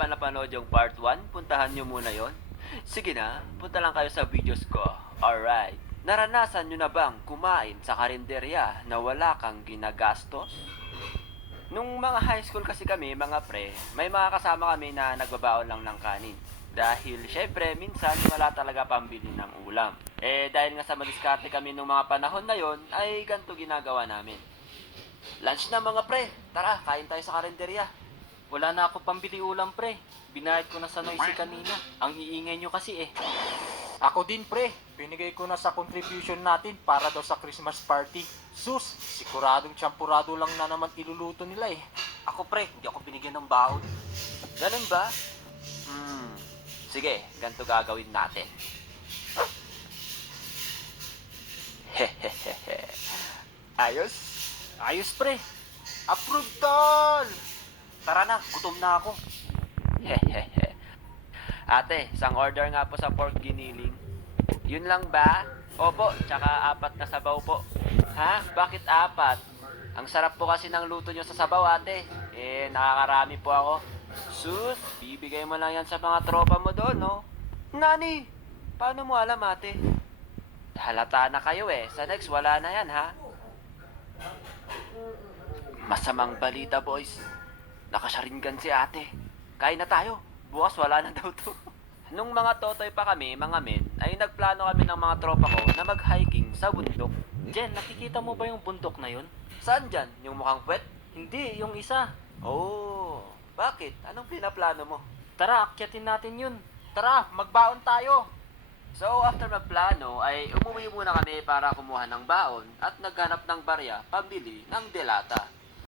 pa napanood yung part 1, puntahan nyo muna yon. Sige na, punta lang kayo sa videos ko. Alright. Naranasan nyo na bang kumain sa karinderya na wala kang ginagastos? Nung mga high school kasi kami, mga pre, may mga kasama kami na nagbabaon lang ng kanin. Dahil syempre, minsan wala talaga pambili ng ulam. Dahil nga sa madiskarte kami nung mga panahon na yon, ay ganito ginagawa namin. Lunch na mga pre, tara, kain tayo sa karinderya. Wala na ako pambili ulam, pre. Binayad ko na sa Noisy kanina. Ang iingay nyo kasi eh. Ako din pre, binigay ko na sa contribution natin para daw sa Christmas party. Sus, siguradong champurado lang na naman iluluto nila eh. Ako, pre, hindi ako binigyan ng baon. Ganun ba? Sige, ganito gagawin natin. Hehehehe. Ayos? Ayos, pre. Approve tol! Tara na, gutom na ako. Hehehe. Ate, isang order nga po sa pork giniling. Yun lang ba? Opo, tsaka 4 na sabaw po. Ha? Bakit 4? Ang sarap po kasi ng luto nyo sa sabaw, ate. Nakakarami po ako. Sus, bibigay mo lang yan sa mga tropa mo doon, no? Nani, paano mo alam, ate? Halata na kayo eh. Sa next, wala na yan, ha? Masamang balita, boys. Nakasyaringan si ate. Kain na tayo. Bukas wala na daw to. Nung mga totoy pa kami, mga men, ay nagplano kami ng mga tropa ko na mag-hiking sa bundok. Jen, nakikita mo ba yung bundok na yun? Saan dyan? Yung mukhang puwet? Hindi, yung isa. Oh, bakit? Anong pinaplano mo? Tara, akyatin natin yun. Tara, magbaon tayo! So, after magplano, ay umuwi muna kami para kumuha ng baon at naghanap ng barya pambili ng delata.